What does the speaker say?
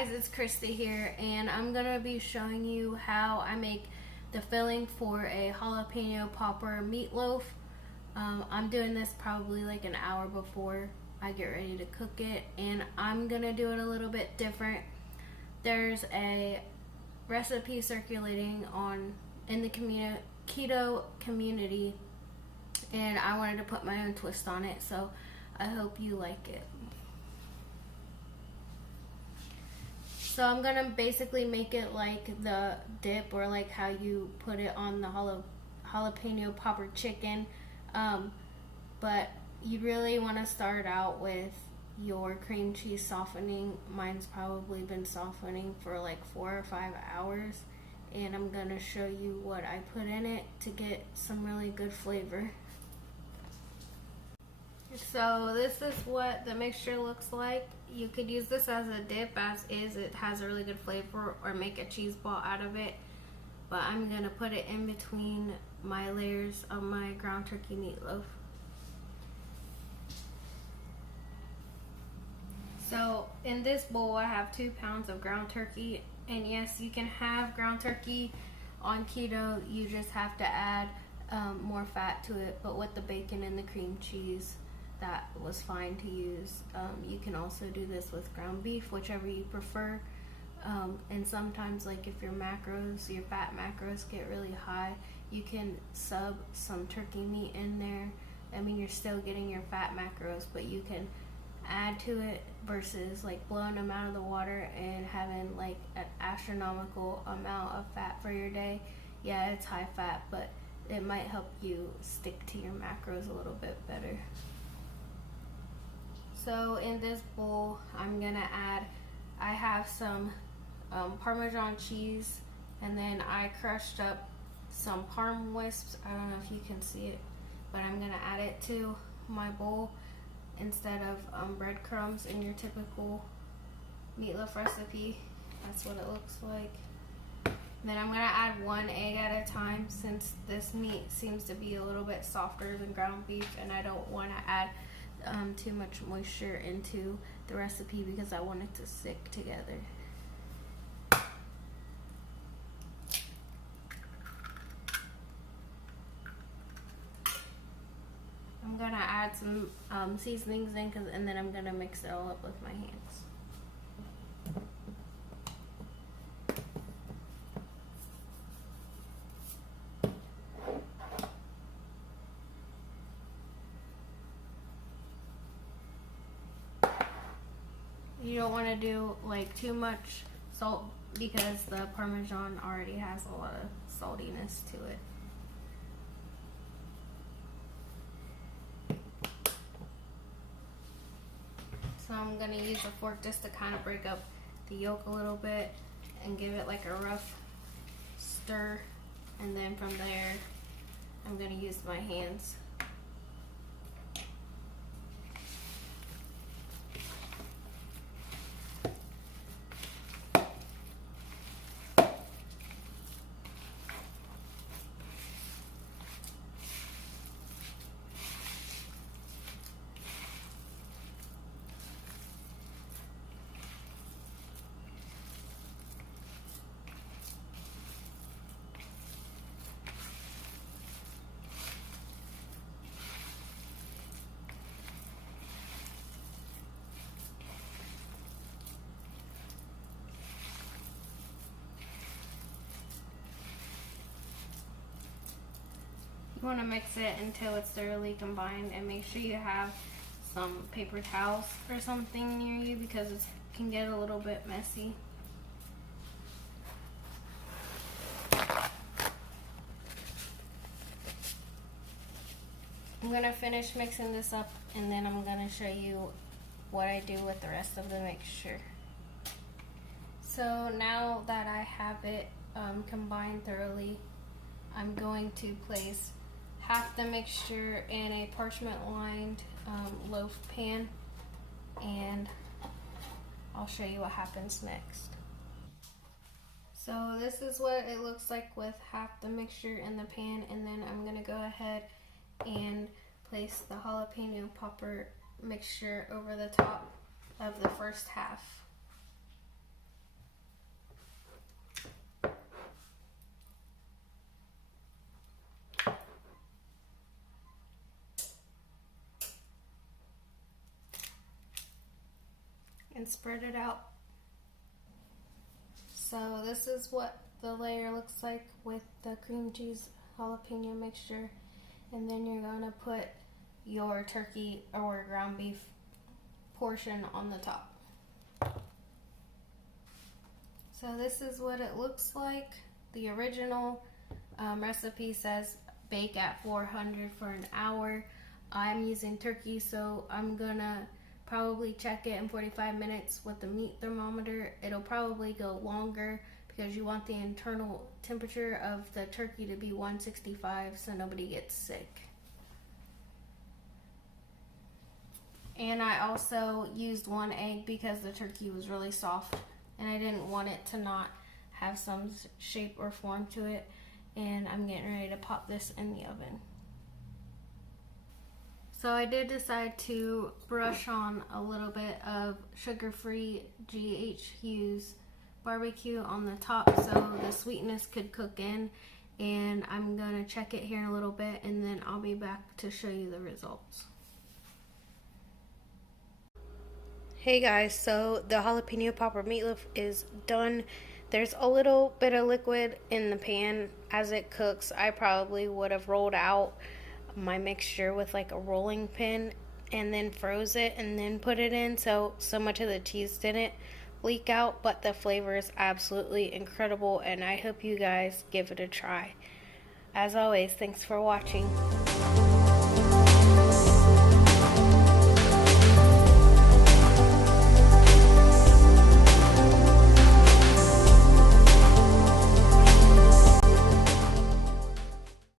guys, it's Krista here, and I'm gonna be showing you how I make the filling for a jalapeno popper meatloaf. I'm doing this probably like an hour before I get ready to cook it, and I'm gonna do it a little bit different. There's a recipe circulating in the keto community, and I wanted to put my own twist on it, so I hope you like it. So I'm gonna basically make it like the dip, or like how you put it on the jalapeno popper chicken, but you really want to start out with your cream cheese softening. Mine's probably been softening for like 4 or 5 hours, and I'm gonna show you what I put in it to get some really good flavor. So this is what the mixture looks like. You could use this as a dip as is. It has a really good flavor, or make a cheese ball out of it. But I'm going to put it in between my layers of my ground turkey meatloaf. So in this bowl I have 2 pounds of ground turkey. And yes, you can have ground turkey on keto. You just have to add more fat to it. But with the bacon and the cream cheese, that was fine to use. You can also do this with ground beef, whichever you prefer. And sometimes, like if your fat macros get really high, you can sub some turkey meat in there. I mean, you're still getting your fat macros, but you can add to it versus like blowing them out of the water and having like an astronomical amount of fat for your day. Yeah, it's high fat, but it might help you stick to your macros a little bit better. So in this bowl, I'm gonna I have some Parmesan cheese, and then I crushed up some Parm wisps. I don't know if you can see it, but I'm gonna add it to my bowl instead of breadcrumbs in your typical meatloaf recipe. That's what it looks like. Then I'm gonna add 1 egg at a time, since this meat seems to be a little bit softer than ground beef, and I don't want to add too much moisture into the recipe because I want it to stick together. I'm gonna add some seasonings in, and then I'm gonna mix it all up with my hands. You don't want to do like too much salt because the Parmesan already has a lot of saltiness to it. So I'm going to use a fork just to kind of break up the yolk a little bit and give it like a rough stir, and then from there I'm going to use my hands. You want to mix it until it's thoroughly combined, and make sure you have some paper towels or something near you because it can get a little bit messy. I'm going to finish mixing this up, and then I'm going to show you what I do with the rest of the mixture. So now that I have it combined thoroughly, I'm going to place half the mixture in a parchment lined loaf pan, and I'll show you what happens next. So this is what it looks like with half the mixture in the pan, and then I'm gonna go ahead and place the jalapeno popper mixture over the top of the first half. and spread it out. So this is what the layer looks like with the cream cheese jalapeno mixture. And then you're going to put your turkey or ground beef portion on the top. So this is what it looks like. The original recipe says bake at 400 for an hour. I'm using turkey, so I'm gonna probably check it in 45 minutes with the meat thermometer. It'll probably go longer because you want the internal temperature of the turkey to be 165 so nobody gets sick. And I also used 1 egg because the turkey was really soft and I didn't want it to not have some shape or form to it. And I'm getting ready to pop this in the oven. So I did decide to brush on a little bit of sugar-free GH Hughes barbecue on the top so the sweetness could cook in. And I'm gonna check it here in a little bit and then I'll be back to show you the results. Hey guys, so the jalapeno popper meatloaf is done. There's a little bit of liquid in the pan as it cooks. I probably would have rolled out my mixture with like a rolling pin and then froze it and then put it in so much of the cheese didn't leak out, but the flavor is absolutely incredible and I hope you guys give it a try. As always, thanks for watching.